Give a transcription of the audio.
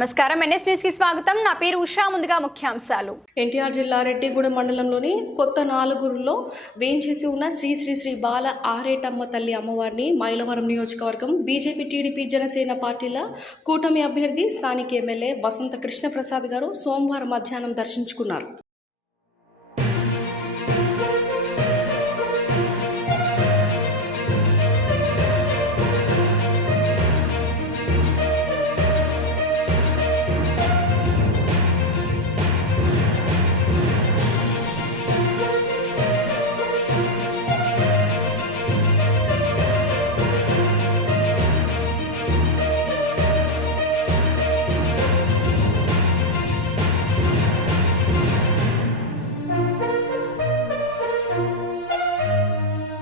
నమస్కారం. ఎన్ఎస్ న్యూస్కి స్వాగతం. నా పేరు ఉషా. ముందుగా ముఖ్యాంశాలు. ఎన్టీఆర్ జిల్లా రెడ్డిగూడెం మండలంలోని కొత్త నాలుగురులో వేయించేసి ఉన్న శ్రీ శ్రీ శ్రీ బాల ఆరేటమ్మ తల్లి అమ్మవారిని మైలవరం నియోజకవర్గం బీజేపీ టీడీపీ జనసేన పార్టీల కూటమి అభ్యర్థి స్థానిక ఎమ్మెల్యే వసంత కృష్ణప్రసాద్ గారు సోమవారం మధ్యాహ్నం దర్శించుకున్నారు.